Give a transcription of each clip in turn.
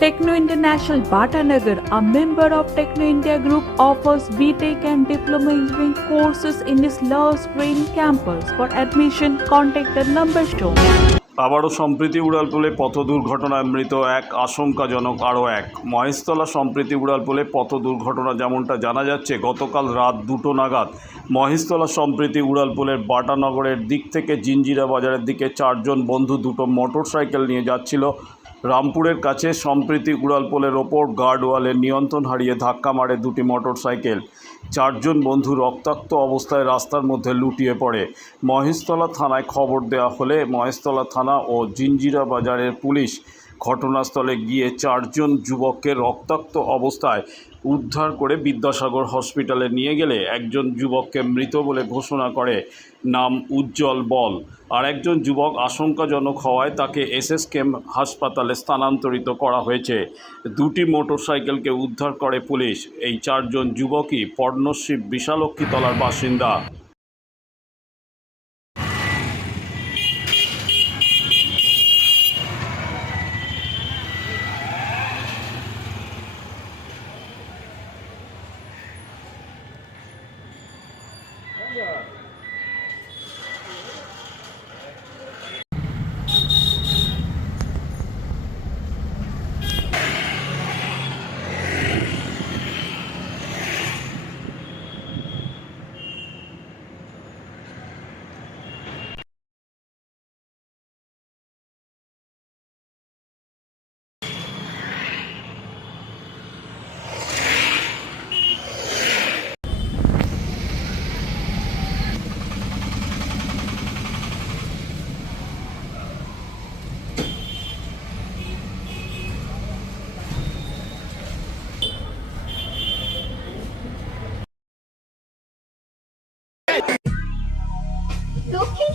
Techno International Bhatanagar, a member of Techno India Group, offers BTEC and Diploma Engineering courses in its Love Green campus. For admission, contact the number shown. আবারও সম্প্রীতি উড়ালপুলে পথ দুর্ঘটনায় মৃত এক আশঙ্কাজনক আরও এক মহেশতলা সম্প্রীতি উড়ালপুলে পথ দুর্ঘটনা যেমনটা জানা যাচ্ছে গতকাল রাত দুটো নাগাদ মহেশতলা সম্প্রীতি উড়ালপুলের বাটানগরের দিক থেকে জিঞ্জিরা বাজারের দিকে চারজন বন্ধু দুটো মোটর সাইকেল নিয়ে যাচ্ছিল রামপুরের কাছে সম্প্রীতি উড়ালপোলের ওপর গার্ডওয়ালের নিয়ন্ত্রণ হারিয়ে ধাক্কা মারে দুটি মোটরসাইকেল। চারজন বন্ধু রক্তাক্ত অবস্থায় রাস্তার মধ্যে লুটিয়ে পড়ে। মহেশতলা থানায় খবর দেওয়া হলে মহেশতলা থানা ও জিঞ্জিরা বাজারের পুলিশ ঘটনাস্থলে গিয়ে চারজন যুবককে রক্তাক্ত অবস্থায় উদ্ধার করে বিদ্যাসাগর হসপিটালে নিয়ে গেলে একজন যুবককে মৃত বলে ঘোষণা করে, নাম উজ্জ্বল বল। আর একজন যুবক আশঙ্কাজনক হওয়ায় তাকে এসএস কেম হাসপাতালে স্থানান্তরিত করা হয়েছে। দুটি মোটরসাইকেলকে উদ্ধার করে পুলিশ। এই চারজন যুবকই পর্ণশ্রী বিশালক্ষীতলার বাসিন্দা। দক্ষিণ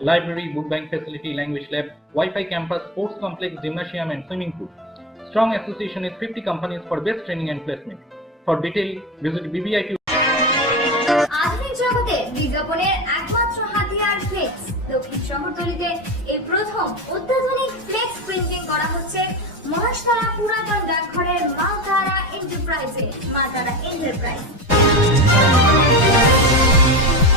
library, book bank facility, language lab, Wi-Fi campus, sports complex, gymnasium, and swimming pool. Strong association with 50 companies for best training and placement. For detail, visit BBIT আধুনিক জগতে প্রথম প্রিন্টিং করা হচ্ছে মহাশতলা পুরাতন ডাকঘরের মা তারা এন্টারপ্রাইজে মা তারা এন্টারপ্রাইজ